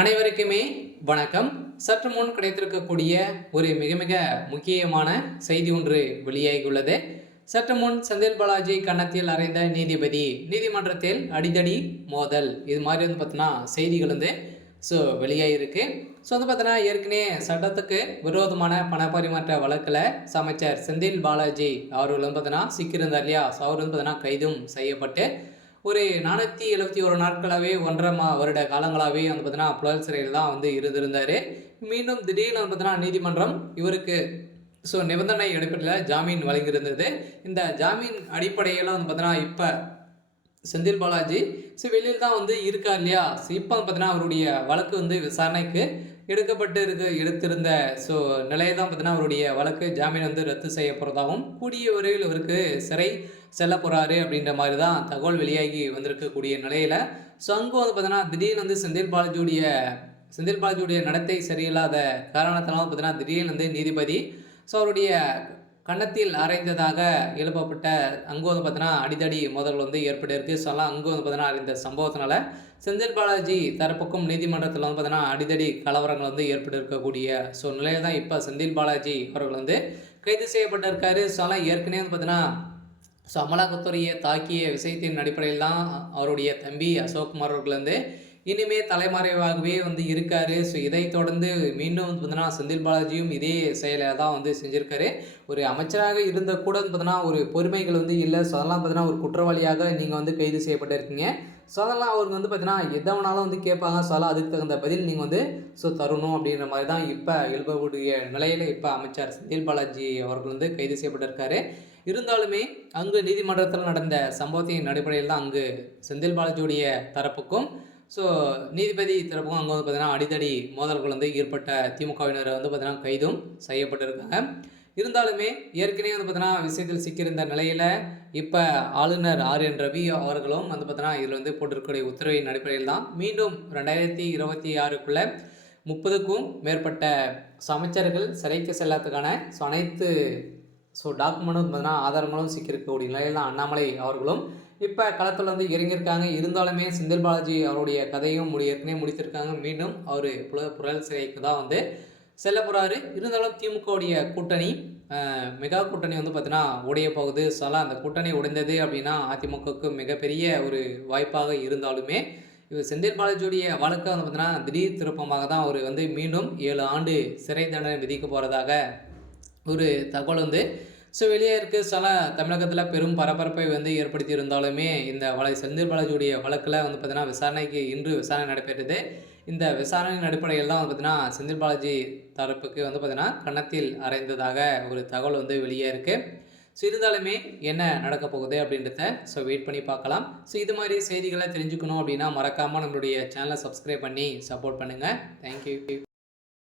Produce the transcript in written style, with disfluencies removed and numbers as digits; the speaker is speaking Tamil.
அனைவருக்குமே வணக்கம். சற்று முன் கிடைத்திருக்கக்கூடிய ஒரு மிக மிக முக்கியமான செய்தி ஒன்று வெளியாகியுள்ளது. சற்று முன் செந்தில் பாலாஜி கன்னத்தில் அறைந்த நீதிபதி, நீதிமன்றத்தில் அடிதடி மோதல், இது மாதிரி பார்த்தீங்கன்னா செய்திகள் வெளியாகிருக்கு. பார்த்தீங்கன்னா ஏற்கனவே சட்டத்துக்கு விரோதமான பண பரிமாற்ற வழக்கில் அமைச்சர் செந்தில் பாலாஜி அவர்கள் பார்த்தீங்கன்னா சிக்கியிருந்தார் இல்லையா. அவர் பார்த்தீங்கன்னா கைதும் செய்யப்பட்டு ஒரு 471 நாட்களாகவே 1.5 வருட காலங்களாகவே பார்த்தீங்கன்னா புழல் சிறையில் தான் இருந்திருந்தார். மீண்டும் திடீர்னு பார்த்தீங்கன்னா நீதிமன்றம் இவருக்கு நிபந்தனை அடிப்படையில் ஜாமீன் வழங்கியிருந்தது. இந்த ஜாமீன் அடிப்படையில் பார்த்தீங்கன்னா இப்போ செந்தில் பாலாஜி வெளியில் தான் இருக்கார் இல்லையா. இப்போ பார்த்தீங்கன்னா அவருடைய வழக்கு விசாரணைக்கு எடுத்திருந்த நிலையை தான் பார்த்தீங்கன்னா அவருடைய வழக்கு ஜாமீன் ரத்து செய்ய போகிறதாகவும் கூடிய விரைவில் அவருக்கு சிறை செல்ல போகிறாரு அப்படின்ற மாதிரி தான் தகவல் வெளியாகி வந்திருக்கக்கூடிய நிலையில் அங்கே பார்த்தீங்கன்னா திடீர்னு செந்தில் பாலாஜியுடைய நடத்தை சரியில்லாத காரணத்தினால பார்த்தீங்கன்னா திடீர்னு நீதிபதி அவருடைய கன்னத்தில் அறைந்ததாக எழுப்பப்பட்ட அங்கே பார்த்தீங்கன்னா அடிதடி மோதல் ஏற்பட்டிருக்கு. அங்கே பார்த்தீங்கன்னா இந்த சம்பவத்தினால செந்தில் பாலாஜி தரப்புக்கும் நீதிமன்றத்தில் பார்த்தீங்கன்னா அடிதடி கலவரங்கள் ஏற்பட்டிருக்கக்கூடிய நிலையில் தான் இப்போ செந்தில் பாலாஜி அவர்கள் கைது செய்யப்பட்டிருக்காரு. ஏற்கனவே பார்த்தீங்கன்னா அமலாக்கத்துறையை தாக்கிய விஷயத்தின் அடிப்படையில் தான் அவருடைய தம்பி அசோக்குமார் அவர்கள் இனிமே தலைமறைவாகவே இருக்கார். இதை தொடர்ந்து மீண்டும் பார்த்தீங்கன்னா செந்தில் பாலாஜியும் இதே செயலை தான் செஞ்சுருக்காரு. ஒரு அமைச்சராக இருந்த கூட பார்த்தீங்கன்னா ஒரு பொறுமைகள் இல்லை. அதெல்லாம் பார்த்தீங்கன்னா ஒரு குற்றவாளியாக நீங்கள் கைது செய்யப்பட்டிருக்கீங்க. அதெல்லாம் அவருக்கு பார்த்தீங்கன்னா எதை வேணாலும் கேட்பாங்க. அதுக்கு தகுந்த பதில் நீங்கள் தரணும் அப்படின்ற மாதிரி தான் இப்போ எழுப்பக்கூடிய நிலையில் இப்போ அமைச்சர் செந்தில் பாலாஜி அவர்கள் கைது செய்யப்பட்டிருக்காரு. இருந்தாலுமே அங்கு நீதிமன்றத்தில் நடந்த சம்பவத்தின் அடிப்படையில் தான் அங்கு செந்தில் பாலாஜியுடைய தரப்புக்கும் நீதிபதி தரப்புக்கும் அங்கே பார்த்தீங்கன்னா அடிதடி மோதல்கள் ஏற்பட்ட திமுகவினர் பார்த்தீங்கன்னா கைதும் செய்யப்பட்டிருக்காங்க. இருந்தாலுமே ஏற்கனவே பார்த்தீங்கன்னா விஷயத்தில் சிக்கியிருந்த நிலையில் இப்போ ஆளுநர் RN ரவி அவர்களும் பார்த்தீங்கன்னா இதில் போட்டிருக்கக்கூடிய உத்தரவின் அடிப்படையில் தான் மீண்டும் 2026க்குள்ளே 30க்கும் மேற்பட்ட அமைச்சர்கள் சிறைக்கு செல்லத்துக்கான அனைத்து டாக்குமெண்ட்டும் பார்த்தீங்கன்னா ஆதாரங்களும் சிக்கியிருக்கக்கூடிய நிலையில் தான் அண்ணாமலை அவர்களும் இப்போ களத்தில் இறங்கியிருக்காங்க. இருந்தாலுமே செந்தில் பாலாஜி அவருடைய கதையும் ஏற்கனவே முடித்திருக்காங்க. மீண்டும் அவர் புழல் சிறைக்கு தான் செல்ல போகிறாரு. இருந்தாலும் திமுகவுடைய கூட்டணி மெகா கூட்டணி பார்த்தீங்கன்னா உடைய போகுது. அந்த கூட்டணி உடைந்தது அப்படின்னா அதிமுகவுக்கு மிகப்பெரிய ஒரு வாய்ப்பாக இருந்தாலுமே இவர் செந்தில் பாலாஜியுடைய வழக்கை பார்த்தீங்கன்னா திடீர் திருப்பமாக தான் அவர் மீண்டும் 7 ஆண்டு சிறை தண்டனை விதிக்க போகிறதாக ஒரு தகவல் வெளியே இருக்குது. தமிழகத்தில் பெரும் பரபரப்பை ஏற்படுத்தி இருந்தாலுமே இந்த செந்தில் பாலாஜியுடைய வழக்கில் பார்த்தீங்கன்னா விசாரணைக்கு இன்று விசாரணை நடைபெற்றது. இந்த விசாரணையின் அடிப்படையில் தான் பார்த்தீங்கன்னா செந்தில் பாலாஜி தரப்புக்கு பார்த்தீங்கன்னா கன்னத்தில் அறைந்ததாக ஒரு தகவல் வெளியே இருக்குது. இருந்தாலுமே என்ன நடக்க போகுது அப்படின்றத வெயிட் பண்ணி பார்க்கலாம். இது மாதிரி செய்திகளை தெரிஞ்சுக்கணும் அப்படின்னா மறக்காமல் நம்மளுடைய சேனலை சப்ஸ்கிரைப் பண்ணி சப்போர்ட் பண்ணுங்கள். தேங்க்யூ.